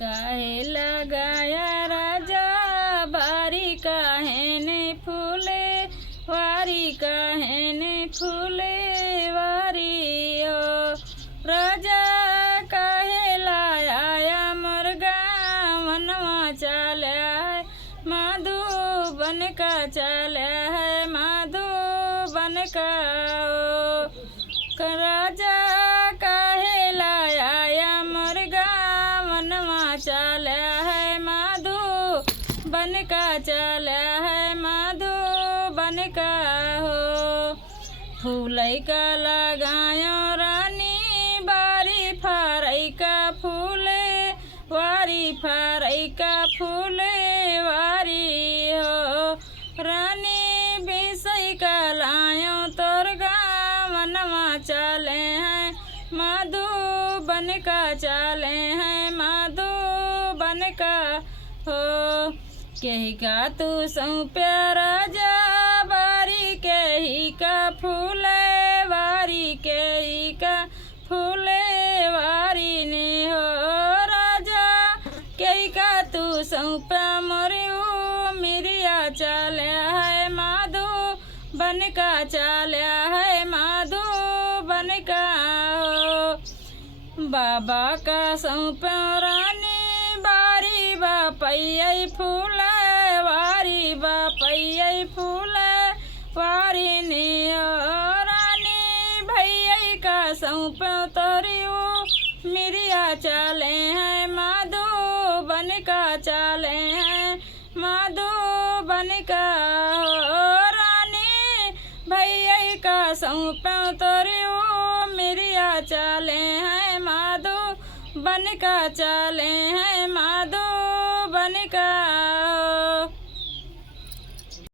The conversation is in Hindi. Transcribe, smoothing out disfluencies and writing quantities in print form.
काहे लगाया राजा बारी काहे ने फूले वारी काहे ने फूले वारी ओ राजा काहे लाया मुर्गा मनवा चाला है माधुबन का चाला है माधुबन का राजा काहे लाया मुर्गा मनवा चाला है माधुबन का चाला है माधुबन का हो फूलै का लगायो रानी बारी फारै का फूले वारी फारै का फूले वारी हो रानी बिसै का लायो तोर मनवा चाले हैं माधुबन का चाले हैं माधुबन का हो कही का तू सौंप्या राजा बारी कही का फूले वारी कही का फूले वारी ने हो राजा कही का तू सौंप्या मोरियो मिरिया चाले है माधुबन का चाले है माधुबन का बाबा का सौंप्या रानी बारी बापै फूले वारी बापै फूले वारी ने रानी भैया का सौंप्या तोरियो मिरिया चाले हैं माधुबन का चाले हैं माधुबन का रानी भैया का सौंप्या तोरियो मिरिया चाले हैं माधुबन का चाले हैं माधुबन का